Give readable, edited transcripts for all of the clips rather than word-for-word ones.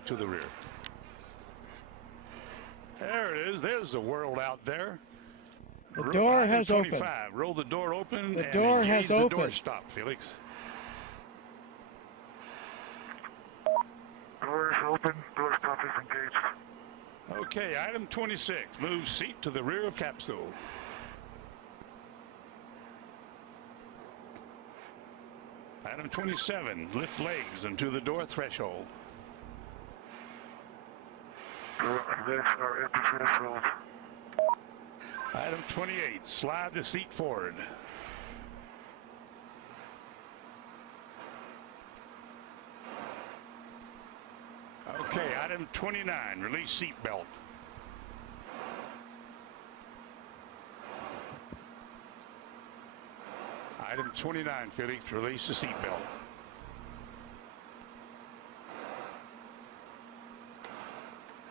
to the rear. There it is. There's the world out there. The door has opened. Roll the door open. The door has opened. The door stop, Felix. Door is open. Door stop is engaged. Okay, item 26. Move seat to the rear of capsule. Item 27. Lift legs into the door threshold. Legs are at the threshold. Item 28. Slide the seat forward. Okay, item 29. Release seat belt. Item 29, Felix, release the seat belt.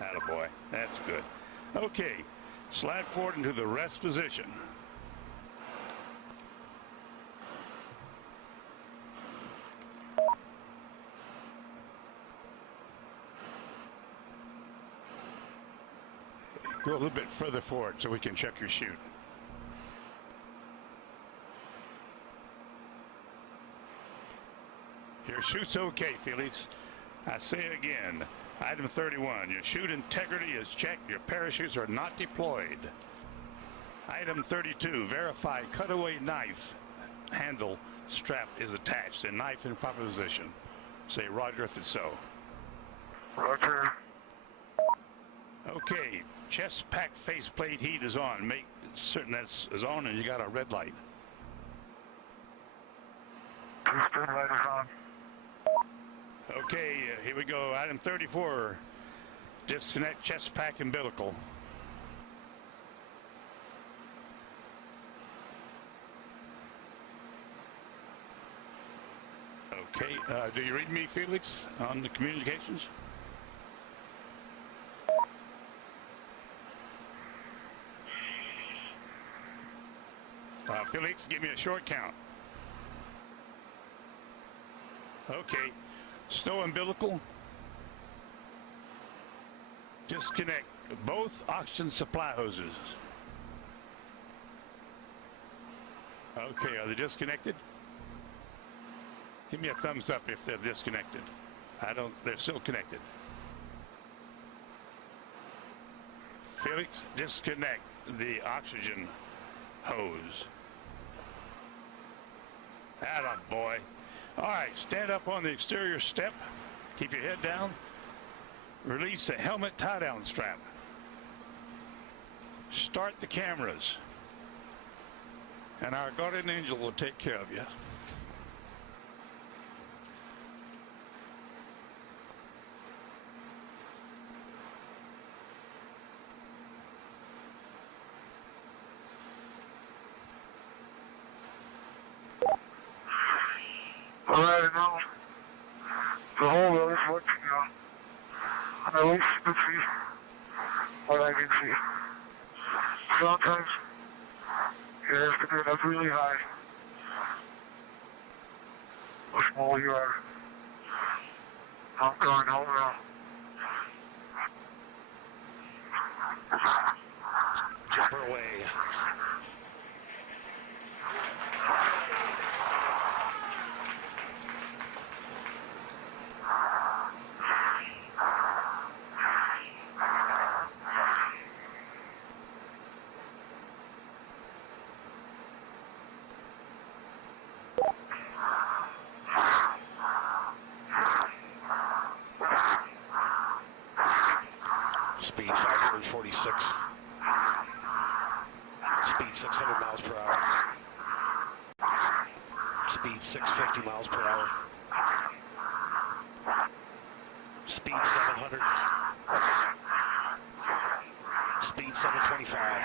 Attaboy, that's good. Okay, slide forward into the rest position. Go a little bit further forward so we can check your chute. Your chute's okay, Felix. I say it again. Item 31, your chute integrity is checked. Your parachutes are not deployed. Item 32, verify cutaway knife handle strap is attached and knife in proper position. Say roger if it's so. Roger. Okay, chest pack faceplate heat is on. Make certain that's on and you got a red light. Piston light is on. Okay, here we go. Item 34, disconnect chest pack umbilical. Okay, do you read me, Felix, on the communications? Felix, give me a short count. Okay. Stow umbilical. Disconnect both oxygen supply hoses. Okay, are they disconnected? Give me a thumbs up if they're disconnected. They're still connected. Felix, disconnect the oxygen hose. Attaboy. All right, stand up on the exterior step. Keep your head down. Release the helmet tie-down strap. Start the cameras. And our guardian angel will take care of you. Alright, now the whole road is working now. And at least you can see what I can see. Sometimes you have to get up really high. The smaller you are. I'm going home now. Jumper away. Speed 546. Speed 600 miles per hour. Speed 650 miles per hour. Speed 700. Speed 725.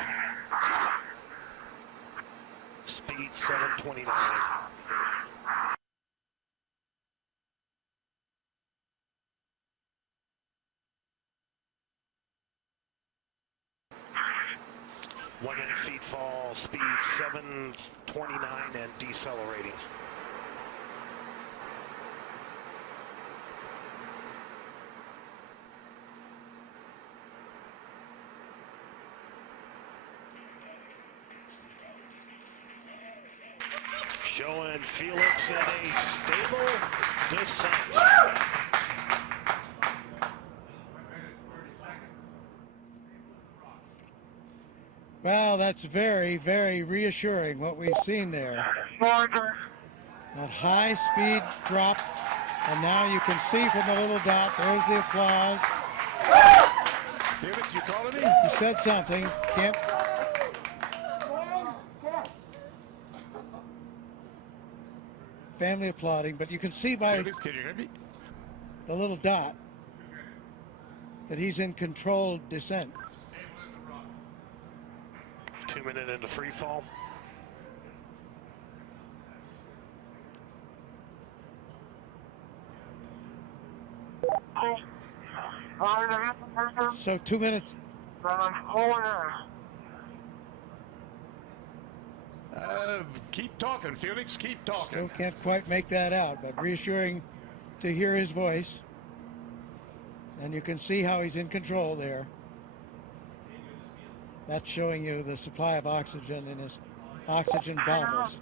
Speed 729. Feet fall, speed 729 and decelerating. Showing Felix in a stable descent. Well, that's very, very reassuring what we've seen there. That high speed drop, and now you can see from the little dot, there's the applause. David, you calling me? He said something. Can't. Family applauding, but you can see by David, can you hear me? the little dot that he's in controlled descent. 2 minutes into free fall. So 2 minutes. Keep talking, Felix. Keep talking. Still can't quite make that out, but reassuring to hear his voice. And you can see how he's in control there. That's showing you the supply of oxygen in his oxygen bottles.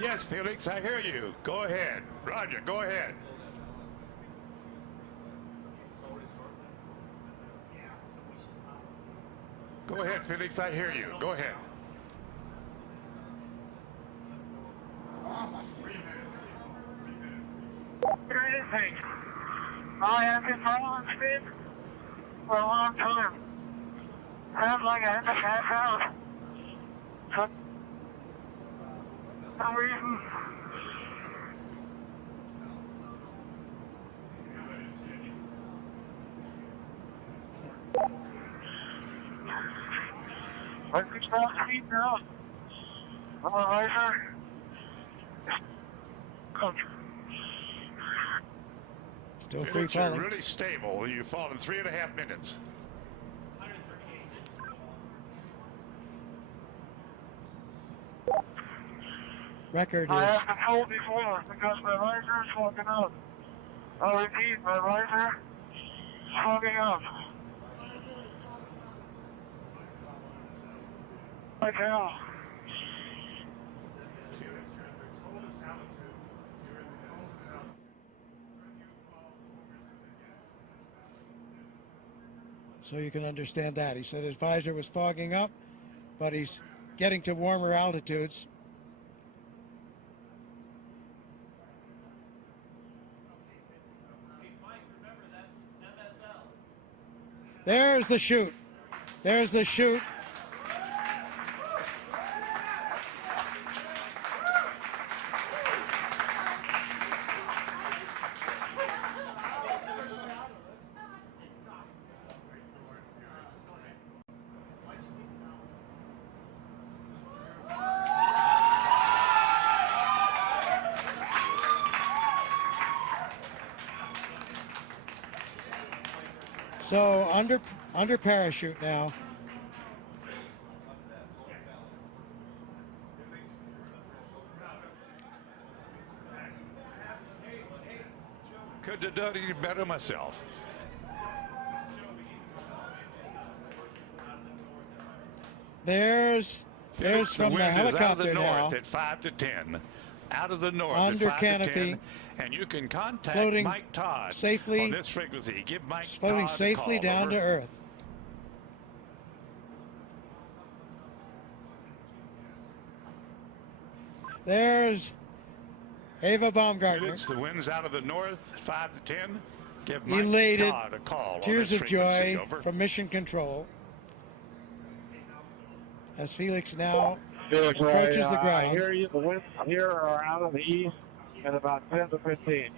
Yes, Felix, I hear you. Go ahead. Roger, go ahead. Go ahead, Felix, I hear you. Go ahead. I have been following speed for a long time. Sounds like I have to pass out. For some reason. I can stop speed now. I'm a riser. Still free Felix, you're falling. really stable. You fall in 3.5 minutes. Record I is have been told before because my riser is fogging up. I repeat, my riser is fogging up. Like hell. so you can understand that. He said his visor was fogging up, but he's getting to warmer altitudes. There's the chute. There's the chute. So under parachute now. Could have done any better myself. There's Felix, from the wind is out of helicopter the now. north at 5 to 10. Out of the north Under at 5 canopy, to 10. And you can contact floating Mike Todd safely, on this frequency. Give Mike floating Todd safely a call. down Over. to Earth. There's Ava Baumgartner. Felix, the wind's out of the north, 5 to 10. Give Mike Elated, Todd a call. tears on of this joy frequency. Over. from Mission Control as Felix now Felix, approaches the I ground. hear you. The winds here are out of the east at about 10 to 15.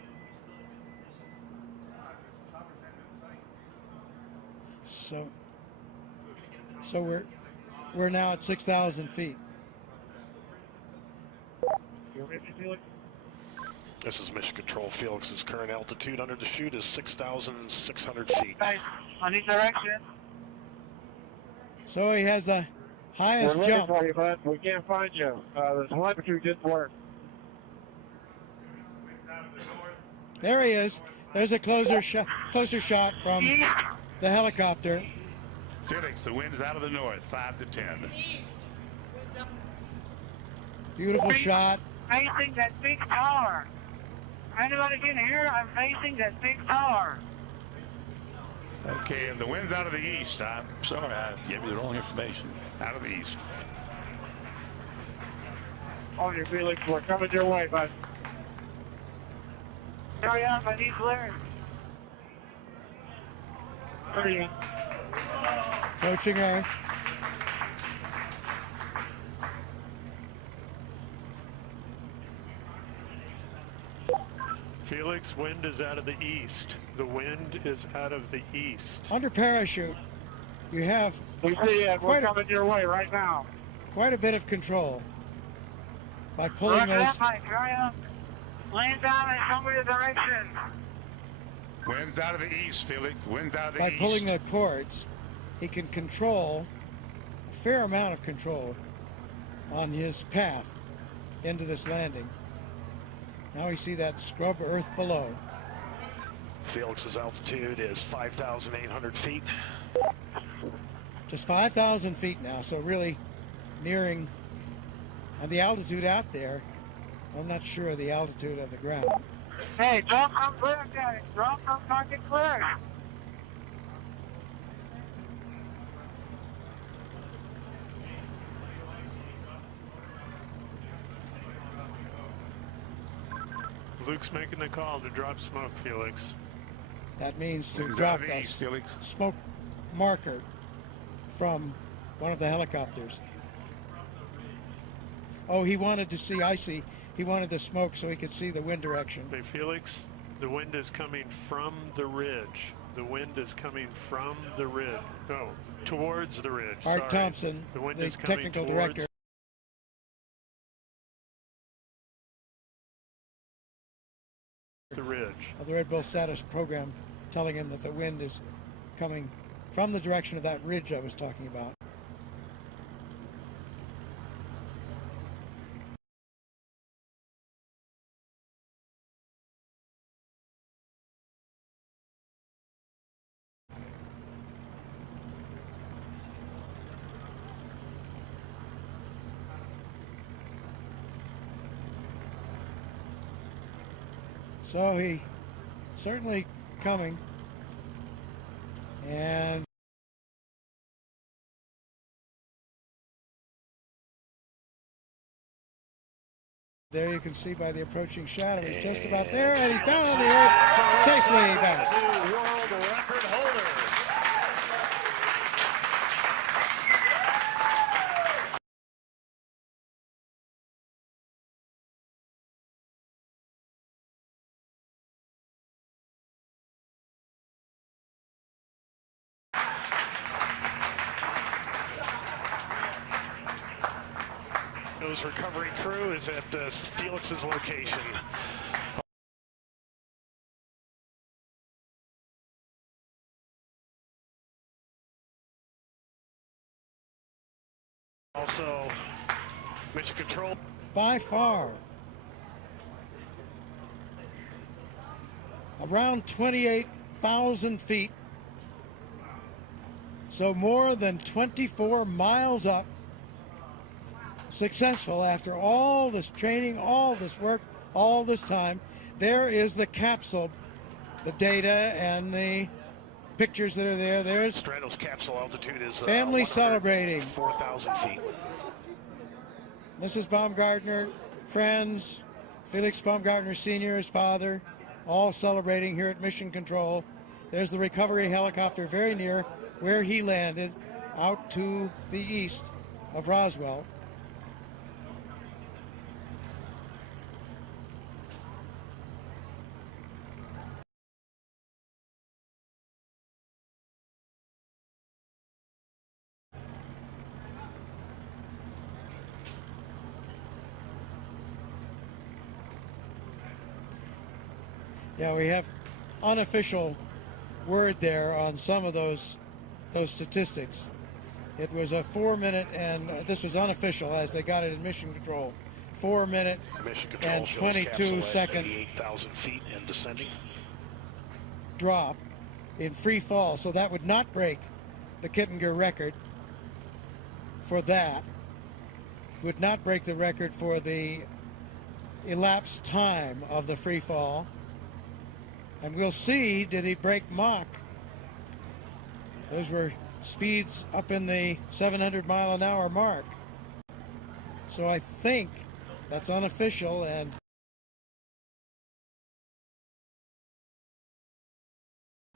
So we're now at 6,000 feet. You ready, Felix? This is Mission Control. Felix's current altitude under the chute is 6,600 feet. Hey, on each direction. So he has the highest We're looking jump. for you, bud. We can't find you. The telemetry didn't work. There he is. There's a closer shot from the helicopter. Felix, the wind's out of the north, 5 to 10. Beautiful shot. Facing that big tower. Anybody can hear? I'm facing that big tower. Okay, and the wind's out of the east. I'm sorry, I gave you the wrong information. Out of the east. On your Felix, we're coming your way, bud. Hurry up, I need clearance. Hurry up. Approaching Earth. Felix, wind is out of the east. The wind is out of the east. Under parachute, you have We see it. We're coming your way right now. quite a bit of control by pulling Roger those. that, Mike. Hurry up. Land down and show me the direction. Wind's out of the east, Felix. Wind's out of the By east. pulling the cords, he can control a fair amount of control on his path into this landing. Now we see that scrub earth below. Felix's altitude is 5,800 feet. Just 5,000 feet now, so really nearing, and the altitude out there, I'm not sure of the altitude of the ground. Hey, don't come clear, guys. Don't come fucking clear. Luke's making the call to drop smoke, Felix. That means to Wind's drop out of the that east, Felix. smoke marker from one of the helicopters. Oh, he wanted to see, I see. He wanted the smoke so he could see the wind direction. Hey, Felix, the wind is coming from the ridge. The wind is coming from the ridge. No, towards the ridge. Art Sorry. Thompson, The wind the is coming technical towards director. the ridge. Of the Red Bull status program, telling him that the wind is coming from the direction of that ridge I was talking about. So he certainly coming, and there you can see by the approaching shadow, he's just about there, and he's down on the earth safely back. New world record holder. Those recovery crew is at Felix's location. Also, mission control. By far, around 28,000 feet, so more than 24 miles up. Successful after all this training, all this work, all this time. There is the capsule, the data and the pictures that are there. There's Stratos capsule altitude is family celebrating. 4,000 feet. Mrs. Baumgartner, friends, Felix Baumgartner Sr., his father, all celebrating here at Mission Control. There's the recovery helicopter very near where he landed, out to the east of Roswell. Yeah, we have unofficial word there on some of those statistics. It was a 4 minute, and this was unofficial as they got it in Mission Control. 4 minute Mission control and shows 22 capsule at second 88,000 feet and descending. drop in free fall, so that would not break the Kittinger record for that. Would not break the record for the elapsed time of the free fall. And we'll see, did he break Mach? Those were speeds up in the 700-mile-an-hour mark. So I think that's unofficial and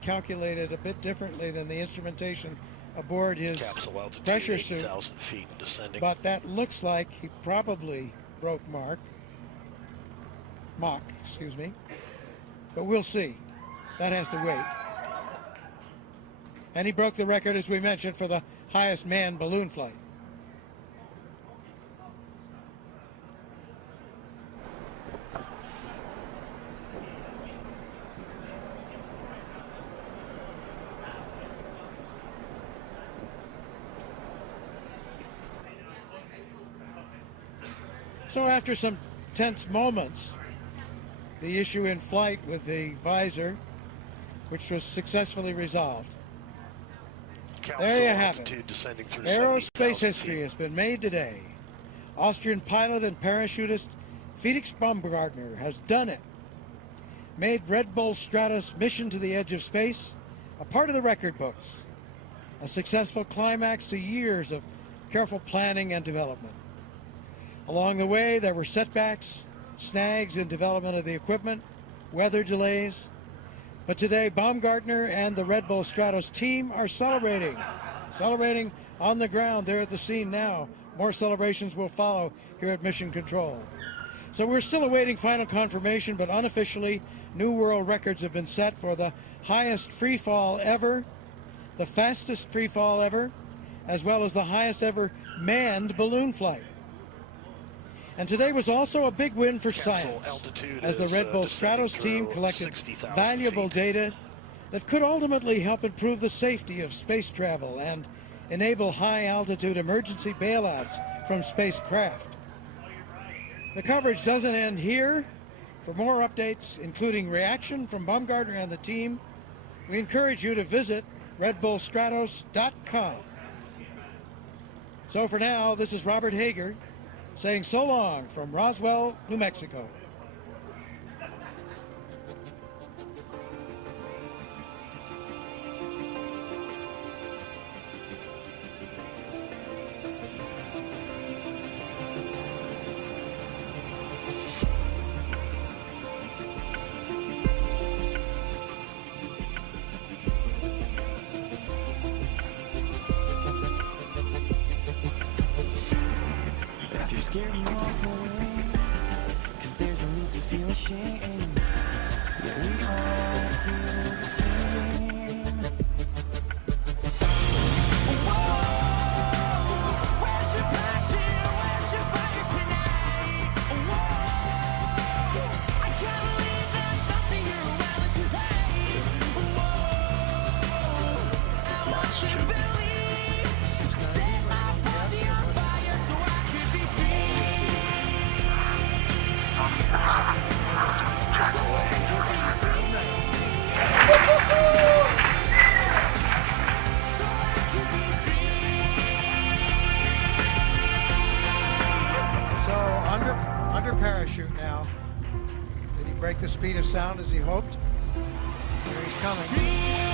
calculated a bit differently than the instrumentation aboard his capsule altitude, pressure suit. 8,000 feet descending. But that looks like he probably broke Mach, excuse me. But we'll see. That has to wait. And he broke the record, as we mentioned, for the highest manned balloon flight. So after some tense moments, the issue in flight with the visor, which was successfully resolved. There you have it. Aerospace history has been made today. Austrian pilot and parachutist Felix Baumgartner has done it. Made Red Bull Stratos mission to the edge of space a part of the record books. A successful climax to years of careful planning and development. Along the way, there were setbacks, snags in development of the equipment, weather delays. But today, Baumgartner and the Red Bull Stratos team are celebrating on the ground. They're at the scene now. More celebrations will follow here at Mission Control. So we're still awaiting final confirmation, but unofficially, new world records have been set for the highest free fall ever, the fastest free fall ever, as well as the highest ever manned balloon flight. And today was also a big win for science, as the Red Bull Stratos team collected valuable data that could ultimately help improve the safety of space travel and enable high-altitude emergency bailouts from spacecraft. The coverage doesn't end here. For more updates, including reaction from Baumgartner and the team, we encourage you to visit redbullstratos.com. So for now, this is Robert Hager, saying so long from Roswell, New Mexico. Scared and walk away, 'cause there's no need to feel ashamed. Yeah, we all feel the same. Whoa, where's your passion? Where's your fire tonight? Whoa, I can't believe there's nothing you're willing to hate. Whoa, I want you to believe. Set my body on fire so I can be free. So under parachute now. Did he break the speed of sound as he hoped? Here he's coming.